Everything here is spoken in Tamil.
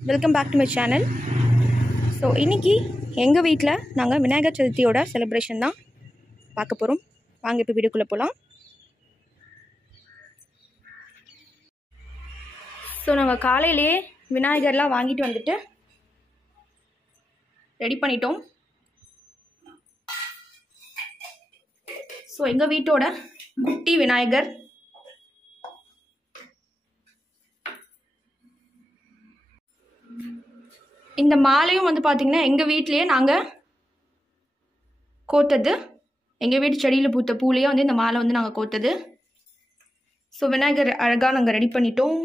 Welcome back to my channel. So இன்றைக்கி எங்கள் வீட்டில் நாங்கள் விநாயகர் சதுர்த்தியோட செலிப்ரேஷன் தான் பார்க்க போகிறோம். வாங்க இப்போ வீடியோக்குள்ளே போகலாம். ஸோ நாங்கள் காலையிலேயே விநாயகர்லாம் வாங்கிட்டு வந்துட்டு ரெடி பண்ணிட்டோம். ஸோ எங்கள் வீட்டோட குட்டி விநாயகர் இந்த மாலையும் வந்து பார்த்திங்கன்னா எங்கள் வீட்லேயே நாங்கள் கோத்தது, எங்கள் வீட்டு செடியில் பூத்த பூலையே வந்து இந்த மாலை வந்து நாங்கள் கோத்தது. ஸோ விநாயகர் அழகாக நாங்கள் ரெடி பண்ணிட்டோம்.